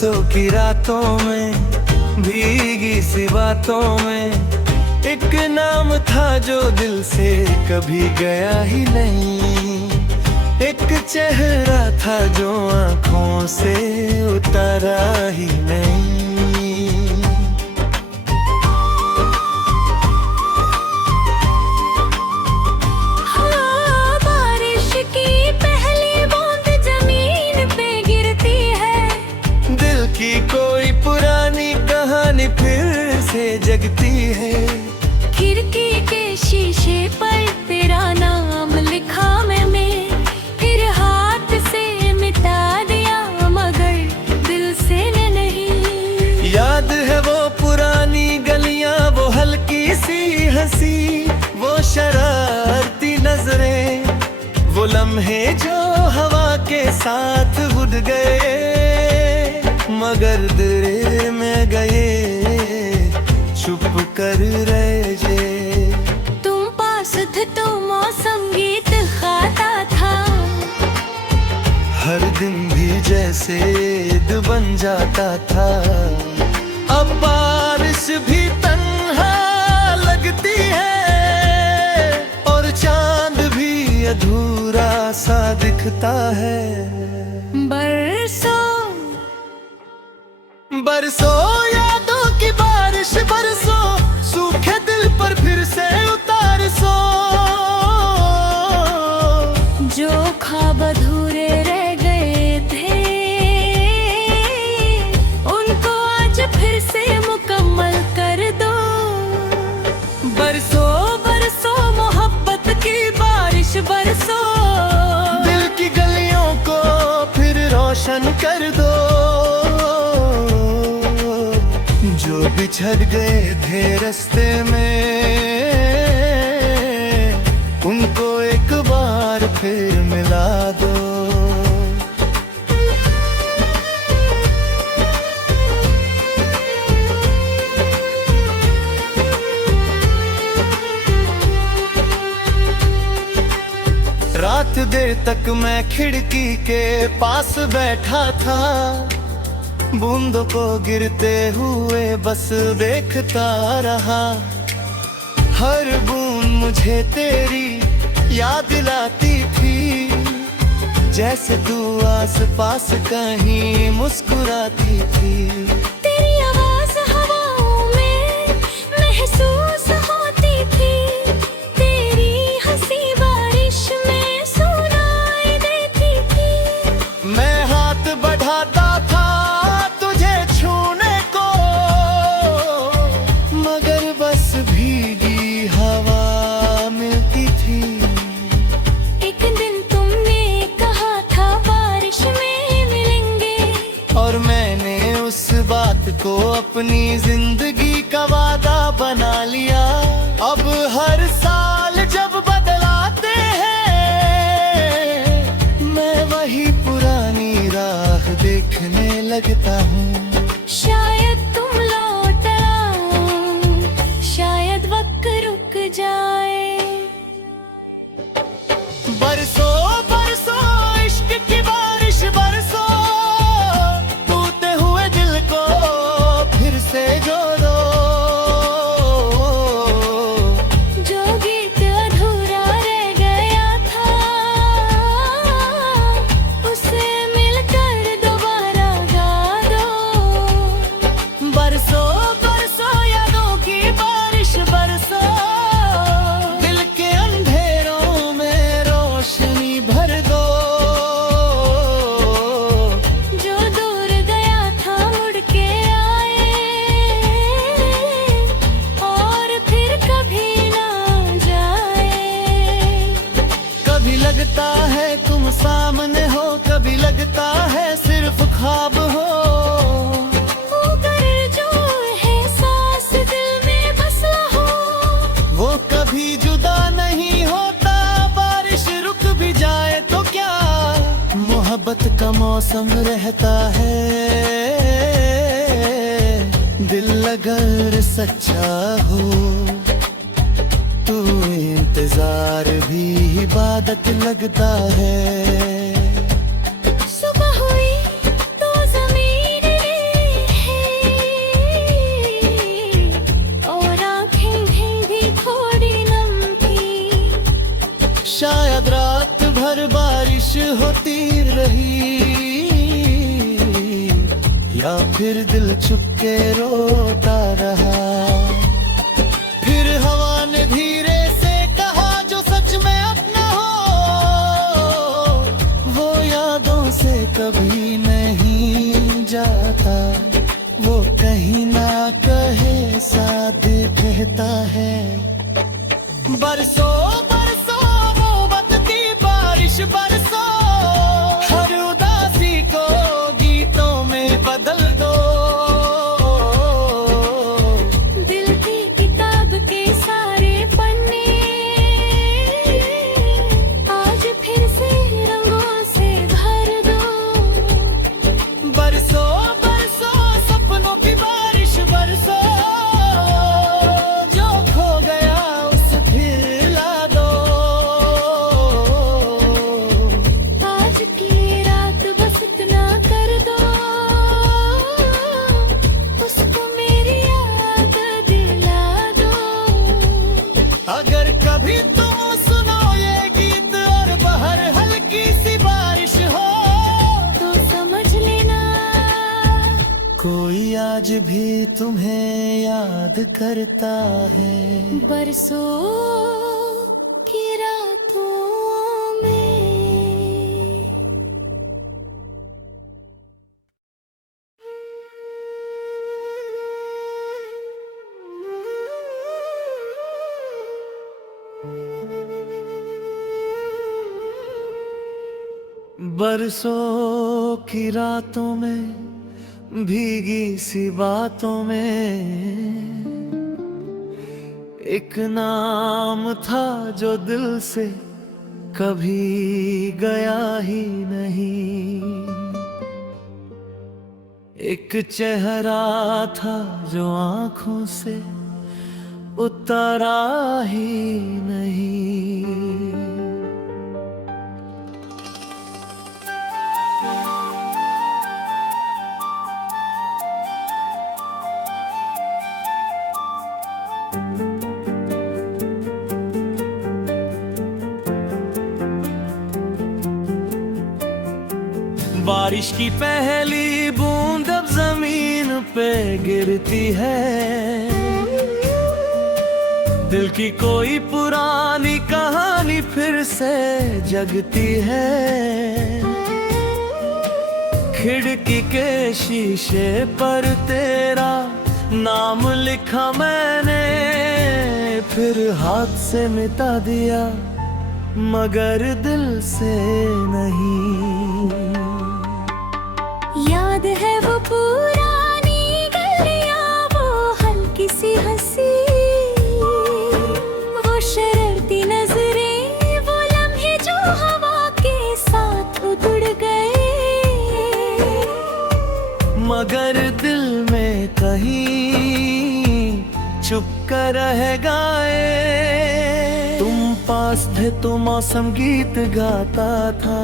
बरसों की रातों में, भीगी सी बातों में एक नाम था जो दिल से कभी गया ही नहीं। एक चेहरा था जो आंखों से उतारा ही नहीं। हाँ, बारिश की पहली बूंद जमीन पे गिरती है, दिल की कोई पुरानी कहानी फिर से जगती है। खिड़की के शीशे पर तेरा नाम लिखा मैंने, फिर हाथ से मिटा दिया मगर दिल से नहीं। याद है वो पुरानी गलियां, वो हल्की सी हंसी, वो शरारती नजरें, वो लम्हे जो हवा के साथ उड़ गए मगर दिल में गए चुप कर रह जे। तुम पास थे तो मौसम गीत गाता था, हर दिन भी जैसे ईद बन जाता था। अब बारिश भी तन्हा लगती है और चांद भी अधूरा सा दिखता है। बरसों बरसों यादों की बारिश, बरसों सूखे दिल पर फिर से उतार सो। जो ख्वाब अधूरे रह गए थे उनको आज फिर से मुकम्मल कर दो। बरसों बरसों मोहब्बत की बारिश बरसों, दिल की गलियों को फिर रोशन कर दो। जो बिछड़ गए थे रास्ते में उनको एक बार फिर मिला दो। रात देर तक मैं खिड़की के पास बैठा था, बूंदों को गिरते हुए बस देखता रहा। हर बूंद मुझे तेरी याद दिलाती थी, जैसे तू आस पास कहीं मुस्कुराती थी। तेरी आवाज हवाओं में महसूस होती थी, तेरी हंसी बारिश में सुनाई देती थी। मैं हाथ बढ़ाता था तुझे छूने को मगर बस भीगी हवा मिलती थी। एक दिन तुमने कहा था बारिश में मिलेंगे, और मैंने उस बात को अपनी जिंदगी का वादा बना लिया। अब हर साल जब बदलाते हैं मैं वही पुरानी राह देखने लगता हूँ। शायद तुम लौट आओ, शायद वक्त रुक जाए। बरसों बरसों इश्क की बारिश, बरसों टूटे हुए दिल को फिर से जोड़ो। जो गीत अधूरा रह गया था उसे मिलकर दोबारा गा दो। बरसों बरसों यादों की बारिश, बरसों दिल के अंधेरों में रोशनी भर दो। जो दूर गया था मुड़ के आए और फिर कभी ना जाए। कभी लगता है तुम सामने हो, कभी लगता है सिर्फ ख्वाब हो। मगर जो है सांस दिल में बसा हो, वो कभी जुदा नहीं होता, बारिश रुक भी जाए तो क्या। मोहब्बत का मौसम रहता है, दिल अगर सच्चा हो तो इंतजार भी इबादत लगता है। सुबह हुई तो ज़मीन ने भर बारिश होती रही, या फिर दिल चुपके रोता रहा। फिर हवा ने धीरे से कहा जो सच में अपना हो, वो यादों से कभी नहीं जाता। वो कहीं ना कहे साथ कहता है। बरसों बरसों मोहब्बत की बारिश बरसों, हर उदासी को गीतों में बदल दो। दिल की किताब के सारे पन्ने आज फिर से रंगों से भर दो। बरसों बरसों सपनों की बारिश बरसों, जो खो गया उसे फिर ला दो। आज की रात बस इतना कर दो, उसको मेरी याद दिला दो। अगर कभी तुम सुनो ये गीत और बाहर हल्की सी बारिश हो, तो समझ लेना कोई आज भी तुम्हें याद करता है। बरसों की रातों में। बरसों की रातों में, भीगी सी बातों में, एक नाम था जो दिल से कभी गया ही नहीं। एक चेहरा था जो आंखों से उतरा ही नहीं। बारिश की पहली बूंद अब जमीन पे गिरती है। दिल की कोई पुरानी कहानी फिर से जगती है। खिड़की के शीशे पर तेरा नाम लिखा मैंने, फिर हाथ से मिटा दिया मगर दिल से नहीं। याद है वो पुरानी गलियां, वो हल्की सी हंसी, वो शरारती नजरें, वो लम्हे जो हवा के साथ उड़ गए। मगर दिल में कहीं चुप कर रह गए। तुम पास थे तो मौसम गीत गाता था,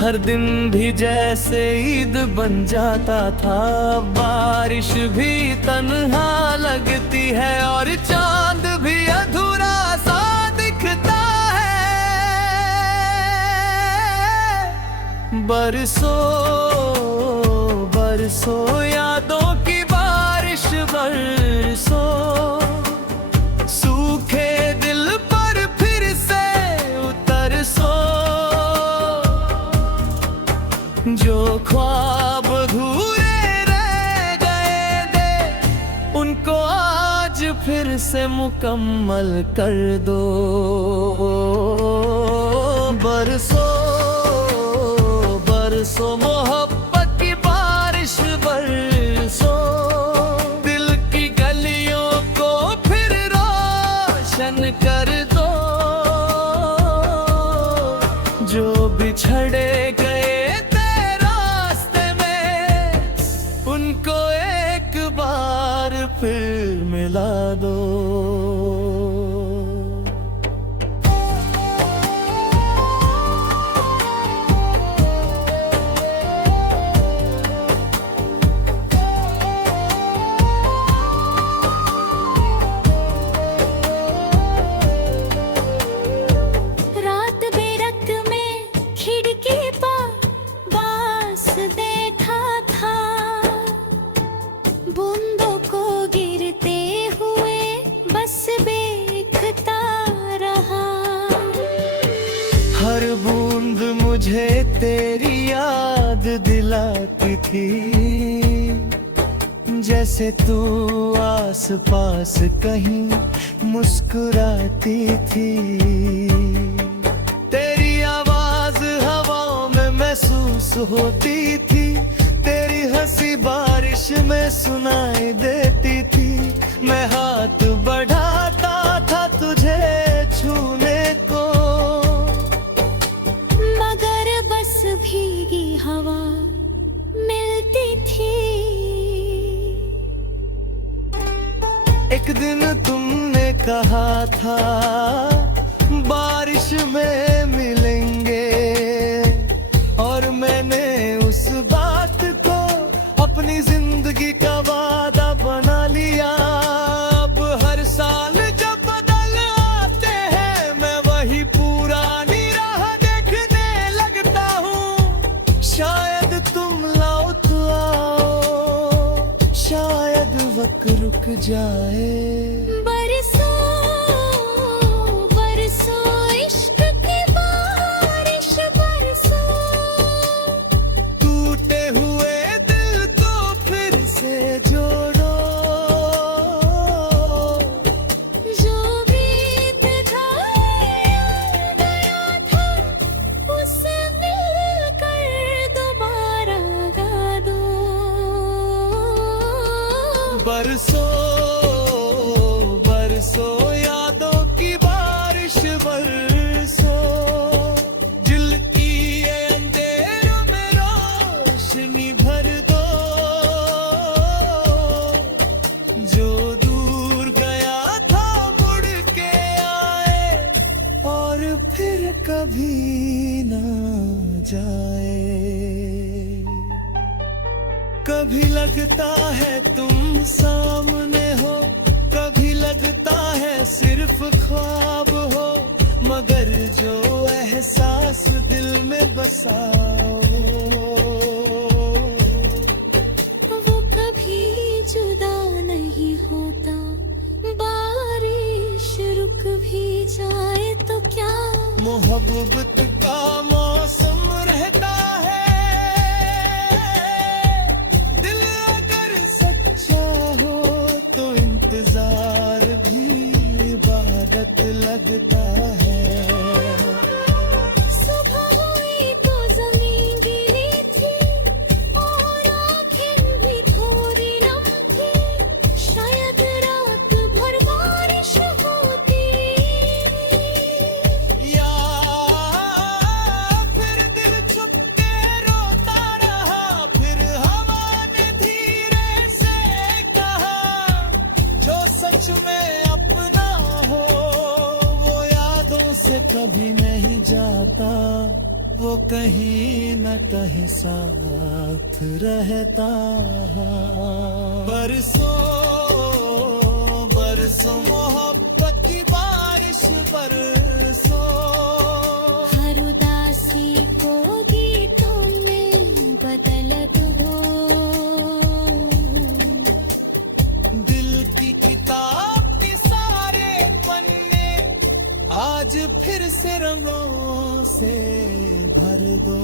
हर दिन भी जैसे ईद बन जाता था। बारिश भी तन्हा लगती है और चांद भी अधूरा सा दिखता है। बरसों बरसों यादों की बारिश बरसों, सूखे दिल पर फिर से उतर सो। जो ख्वाब अधूरे रह गए थे, उनको आज फिर से मुकम्मल कर दो। बरसों बरसों मोहब्बत की बारिश बरसों, दिल की गलियों को फिर रोशन कर दो। जो बिछड़े गए उनको एक बार फिर मिला दो। रात बेरत में मुझे तेरी याद दिलाती थी, जैसे तू आस पास कहीं मुस्कुराती थी। तेरी आवाज हवाओं में महसूस होती थी, तेरी हंसी बारिश में सुनाई देती थी। मैं हाथ बढ़ाता था तुझे छूने को, मगर बस भीगी हवा मिलती थी। एक दिन तुमने कहा था बारिश में मिलेंगे, और मैंने उस बात को अपनी जिंदगी का वादा बना लिया। अब हर साल जब बदल आते हैं, मैं वही पुरानी राह देखने लगता हूँ। शायद तुम लाओ तो आओ, शायद वक्त रुक जाए। बरसों बरसों इश्क की बारिश बरसों, टूटे हुए दिल को फिर से जोड़ो। जो बीत गया था उसे मिलकर दोबारा गा दो। बरसों बरसों यादों की बारिश बरसों, दिल की ये अंधेरों में रोशनी भर दो। जो दूर गया था मुड़ के आए, और फिर कभी ना जाए। कभी लगता है तुम सामने हो, कभी लगता है सिर्फ ख्वाब हो, मगर जो एहसास दिल में बसाओ, वो कभी जुदा नहीं होता। बारिश रुक भी जाए तो क्या, मोहब्बत का मौसम रहता है। दिल अगर सच्चा हो तो इंतजार भी इबादत लगता है। सुबह हुई तो ज़मीन गिरी थी, और आँखें भी थोड़ी नम थी। शायद रात भर बारिश होती, या फिर दिल छुप के रोता रहा, फिर हवा ने धीरे से कहा, जो सच में अपना हो वो यादों से कभी नहीं जाता, वो कहीं न कहीं साथ रहता। बरसों बरसों मोहब्बत की बारिश बरसों, हर उदासी को गीतों में बदल दो। दिल की किताब के सारे पन्ने आज फिर से रंगों से भर दो।